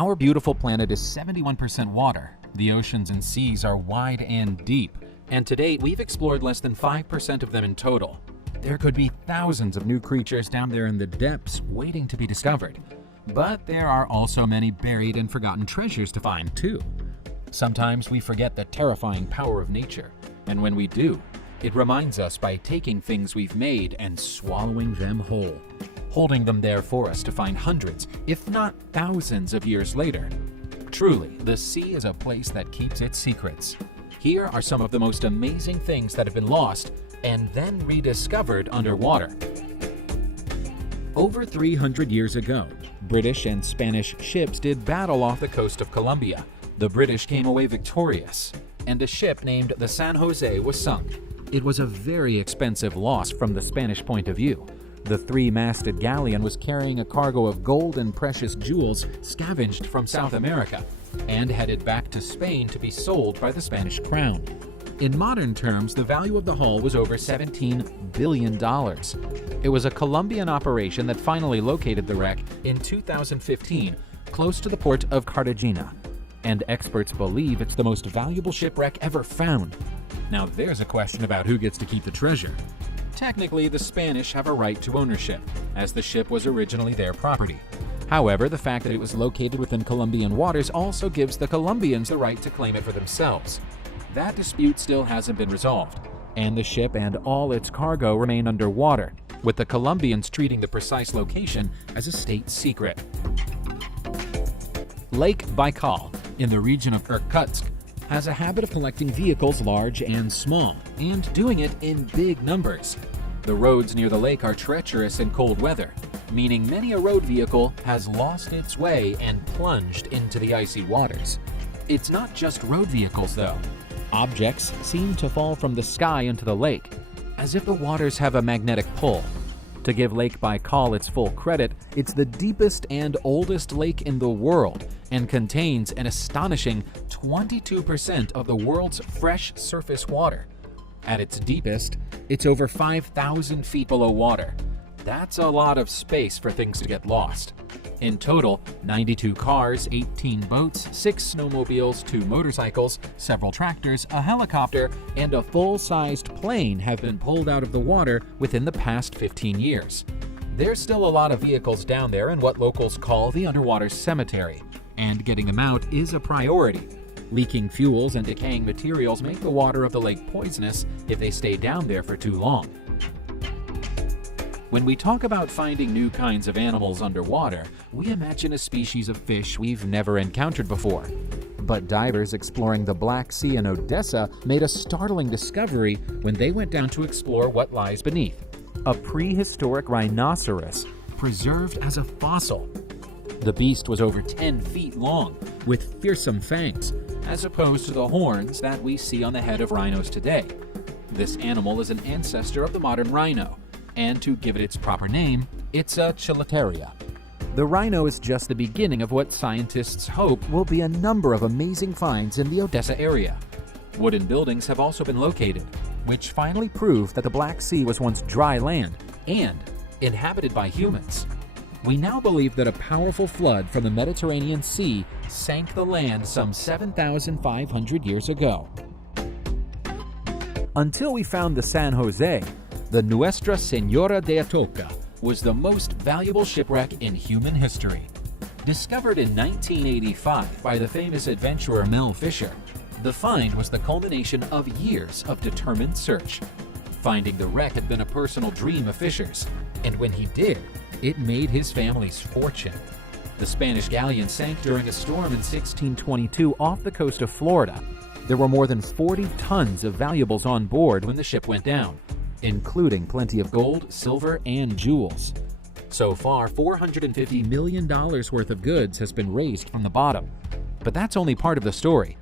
Our beautiful planet is 71% water. The oceans and seas are wide and deep, and to date we've explored less than 5% of them in total. There could be thousands of new creatures down there in the depths waiting to be discovered. But there are also many buried and forgotten treasures to find too. Sometimes we forget the terrifying power of nature, and when we do, it reminds us by taking things we've made and swallowing them whole, holding them there for us to find hundreds, if not thousands of years later. Truly, the sea is a place that keeps its secrets. Here are some of the most amazing things that have been lost and then rediscovered underwater. Over 300 years ago, British and Spanish ships did battle off the coast of Colombia. The British came away victorious, and a ship named the San Jose was sunk. It was a very expensive loss from the Spanish point of view. The three-masted galleon was carrying a cargo of gold and precious jewels scavenged from South America and headed back to Spain to be sold by the Spanish crown. In modern terms, the value of the hull was over $17 billion. It was a Colombian operation that finally located the wreck in 2015, close to the port of Cartagena, and experts believe it's the most valuable shipwreck ever found. Now there's a question about who gets to keep the treasure. Technically, the Spanish have a right to ownership, as the ship was originally their property. However, the fact that it was located within Colombian waters also gives the Colombians the right to claim it for themselves. That dispute still hasn't been resolved, and the ship and all its cargo remain underwater, with the Colombians treating the precise location as a state secret. Lake Baikal, in the region of Irkutsk, has a habit of collecting vehicles large and small, and doing it in big numbers. The roads near the lake are treacherous in cold weather, meaning many a road vehicle has lost its way and plunged into the icy waters. It's not just road vehicles though. Objects seem to fall from the sky into the lake, as if the waters have a magnetic pull. To give Lake Baikal its full credit, it's the deepest and oldest lake in the world and contains an astonishing 22% of the world's fresh surface water. At its deepest, it's over 5,000 feet below water. That's a lot of space for things to get lost. In total, 92 cars, 18 boats, 6 snowmobiles, 2 motorcycles, several tractors, a helicopter, and a full-sized plane have been pulled out of the water within the past 15 years. There's still a lot of vehicles down there in what locals call the underwater cemetery, and getting them out is a priority. Leaking fuels and decaying materials make the water of the lake poisonous if they stay down there for too long. When we talk about finding new kinds of animals underwater, we imagine a species of fish we've never encountered before. But divers exploring the Black Sea in Odessa made a startling discovery when they went down to explore what lies beneath: a prehistoric rhinoceros, preserved as a fossil. The beast was over 10 feet long, with fearsome fangs, as opposed to the horns that we see on the head of rhinos today. This animal is an ancestor of the modern rhino, and to give it its proper name, it's a chilitaria. The rhino is just the beginning of what scientists hope will be a number of amazing finds in the Odessa area. Wooden buildings have also been located, which finally prove that the Black Sea was once dry land and inhabited by humans. We now believe that a powerful flood from the Mediterranean Sea sank the land some 7,500 years ago. Until we found the San Jose, the Nuestra Señora de Atocha was the most valuable shipwreck in human history. Discovered in 1985 by the famous adventurer Mel Fisher, the find was the culmination of years of determined search. Finding the wreck had been a personal dream of Fisher's, and when he did, it made his family's fortune. The Spanish galleon sank during a storm in 1622 off the coast of Florida. There were more than 40 tons of valuables on board when the ship went down, including plenty of gold, silver, and jewels. So far, $450 million worth of goods has been raised from the bottom. But that's only part of the story.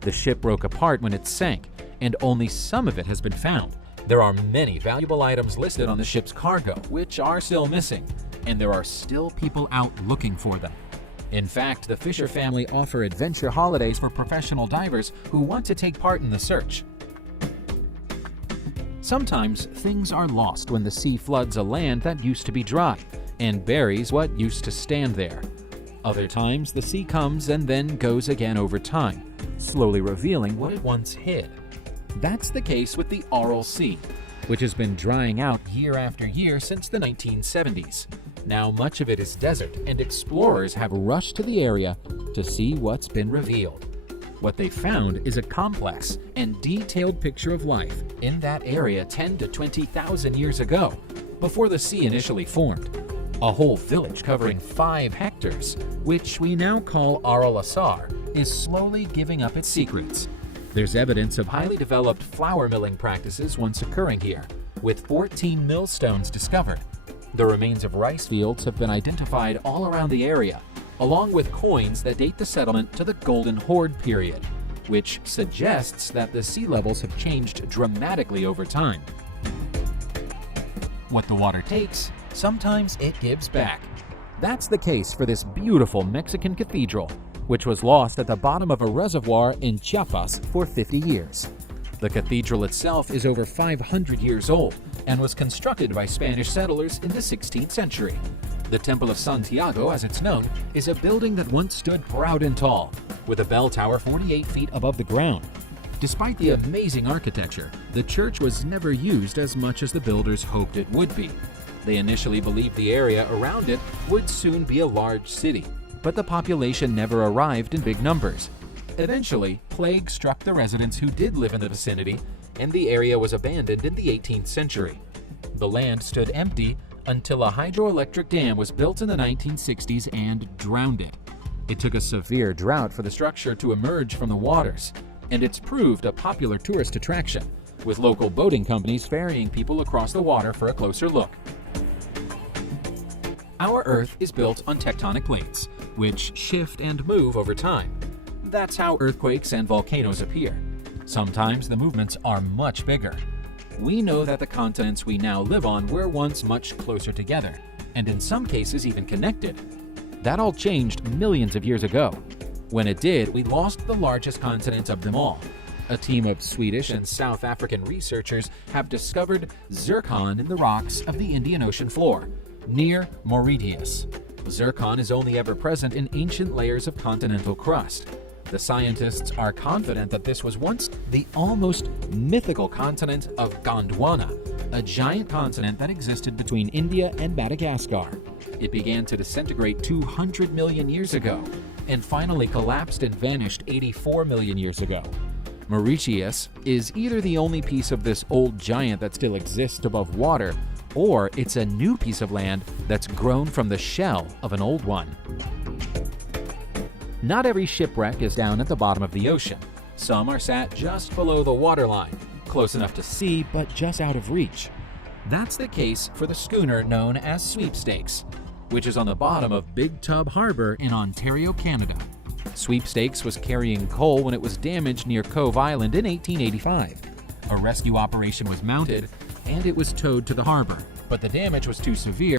The ship broke apart when it sank, and only some of it has been found. There are many valuable items listed on the ship's cargo, which are still missing, and there are still people out looking for them. In fact, the Fisher family offer adventure holidays for professional divers who want to take part in the search. Sometimes things are lost when the sea floods a land that used to be dry and buries what used to stand there. Other times, the sea comes and then goes again over time, slowly revealing what it once hid. That's the case with the Aral Sea, which has been drying out year after year since the 1970s. Now much of it is desert, and explorers have rushed to the area to see what's been revealed. What they found is a complex and detailed picture of life in that area 10 to 20,000 years ago, before the sea initially formed. A whole village covering 5 hectares, which we now call Aral Asar, is slowly giving up its secrets. There's evidence of highly developed flour milling practices once occurring here, with 14 millstones discovered. The remains of rice fields have been identified all around the area, along with coins that date the settlement to the Golden Horde period, which suggests that the sea levels have changed dramatically over time. What the water takes, sometimes it gives back. That's the case for this beautiful Mexican cathedral, which was lost at the bottom of a reservoir in Chiapas for 50 years. The cathedral itself is over 500 years old and was constructed by Spanish settlers in the 16th century. The Temple of Santiago, as it's known, is a building that once stood proud and tall, with a bell tower 48 feet above the ground. Despite the amazing architecture, the church was never used as much as the builders hoped it would be. They initially believed the area around it would soon be a large city, but the population never arrived in big numbers. Eventually, plague struck the residents who did live in the vicinity, and the area was abandoned in the 18th century. The land stood empty until a hydroelectric dam was built in the 1960s and drowned it. It took a severe drought for the structure to emerge from the waters, and it's proved a popular tourist attraction, with local boating companies ferrying people across the water for a closer look. Our Earth is built on tectonic plates, which shift and move over time. That's how earthquakes and volcanoes appear. Sometimes the movements are much bigger. We know that the continents we now live on were once much closer together, and in some cases even connected. That all changed millions of years ago. When it did, we lost the largest continent of them all. A team of Swedish and South African researchers have discovered zircon in the rocks of the Indian Ocean floor, near Mauritius. Zircon is only ever present in ancient layers of continental crust. The scientists are confident that this was once the almost mythical continent of Gondwana, a giant continent that existed between India and Madagascar. It began to disintegrate 200 million years ago, and finally collapsed and vanished 84 million years ago. Mauritius is either the only piece of this old giant that still exists above water, or it's a new piece of land that's grown from the shell of an old one. Not every shipwreck is down at the bottom of the ocean. Some are sat just below the waterline, close enough to see but just out of reach. That's the case for the schooner known as Sweepstakes, which is on the bottom of Big Tub Harbor in Ontario, Canada. Sweepstakes was carrying coal when it was damaged near Cove Island in 1885. A rescue operation was mounted, and it was towed to the harbor, but the damage was too severe.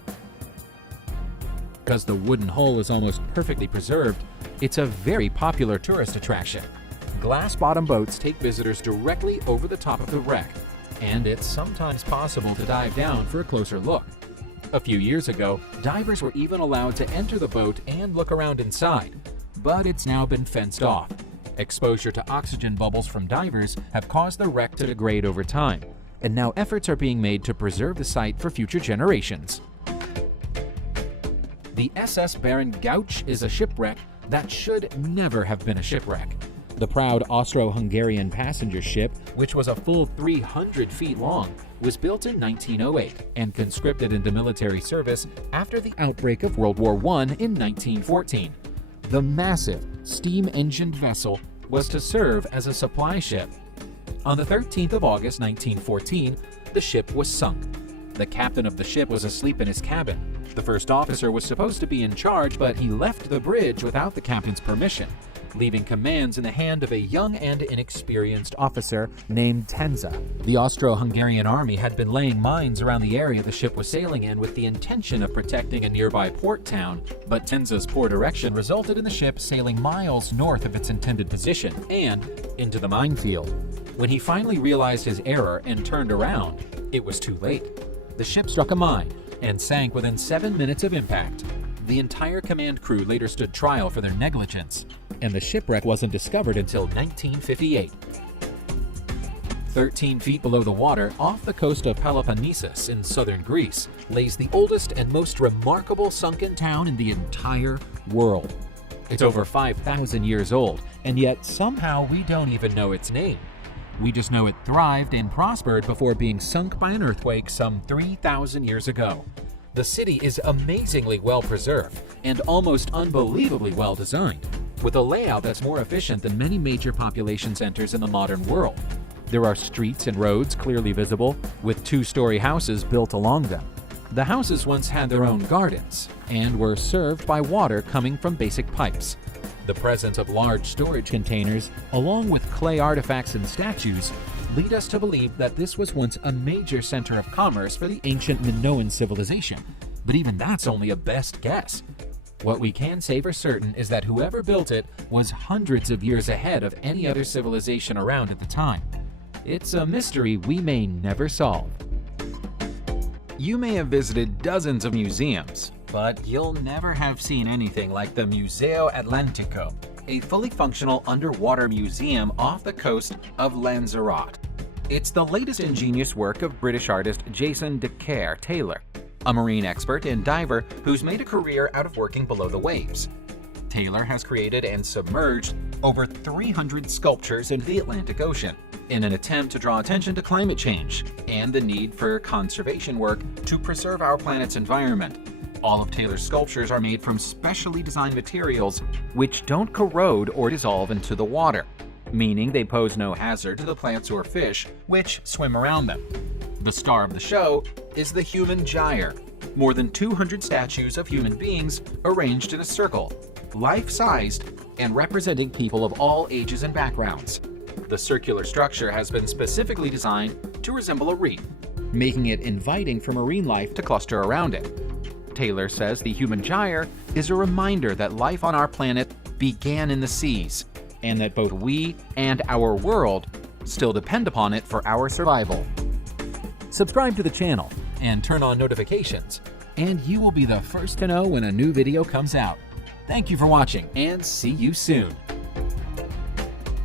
Because the wooden hull is almost perfectly preserved, it's a very popular tourist attraction. Glass-bottom boats take visitors directly over the top of the wreck, and it's sometimes possible to dive down for a closer look. A few years ago, divers were even allowed to enter the boat and look around inside, but it's now been fenced off. Exposure to oxygen bubbles from divers have caused the wreck to degrade over time, and now efforts are being made to preserve the site for future generations. The SS Baron Gouch is a shipwreck that should never have been a shipwreck. The proud Austro-Hungarian passenger ship, which was a full 300 feet long, was built in 1908 and conscripted into military service after the outbreak of World War I in 1914. The massive, steam-engined vessel was to serve as a supply ship. On the 13th of August 1914, the ship was sunk. The captain of the ship was asleep in his cabin. The first officer was supposed to be in charge, but he left the bridge without the captain's permission, leaving commands in the hand of a young and inexperienced officer named Tenza. The Austro-Hungarian army had been laying mines around the area the ship was sailing in with the intention of protecting a nearby port town, but Tenza's poor direction resulted in the ship sailing miles north of its intended position and into the minefield. When he finally realized his error and turned around, it was too late. The ship struck a mine and sank within 7 minutes of impact. The entire command crew later stood trial for their negligence, and the shipwreck wasn't discovered until 1958. 13 feet below the water, off the coast of Peloponnesus in southern Greece, lays the oldest and most remarkable sunken town in the entire world. It's over 5,000 years old, and yet somehow we don't even know its name. We just know it thrived and prospered before being sunk by an earthquake some 3,000 years ago. The city is amazingly well preserved and almost unbelievably well designed, with a layout that's more efficient than many major population centers in the modern world. There are streets and roads clearly visible, with two-story houses built along them. The houses once had their own gardens and were served by water coming from basic pipes. The presence of large storage containers, along with clay artifacts and statues, lead us to believe that this was once a major center of commerce for the ancient Minoan civilization. But even that's only a best guess. What we can say for certain is that whoever built it was hundreds of years ahead of any other civilization around at the time. It's a mystery we may never solve. You may have visited dozens of museums, but you'll never have seen anything like the Museo Atlantico, a fully functional underwater museum off the coast of Lanzarote. It's the latest ingenious work of British artist Jason de Caer Taylor, a marine expert and diver who's made a career out of working below the waves. Taylor has created and submerged over 300 sculptures in the Atlantic Ocean in an attempt to draw attention to climate change and the need for conservation work to preserve our planet's environment. All of Taylor's sculptures are made from specially designed materials which don't corrode or dissolve into the water, meaning they pose no hazard to the plants or fish which swim around them. The star of the show is the human gyre, more than 200 statues of human beings arranged in a circle, life-sized and representing people of all ages and backgrounds. The circular structure has been specifically designed to resemble a reef, making it inviting for marine life to cluster around it. Taylor says the human gyre is a reminder that life on our planet began in the seas, and that both we and our world still depend upon it for our survival. Subscribe to the channel and turn on notifications, and you will be the first to know when a new video comes out. Thank you for watching, and see you soon.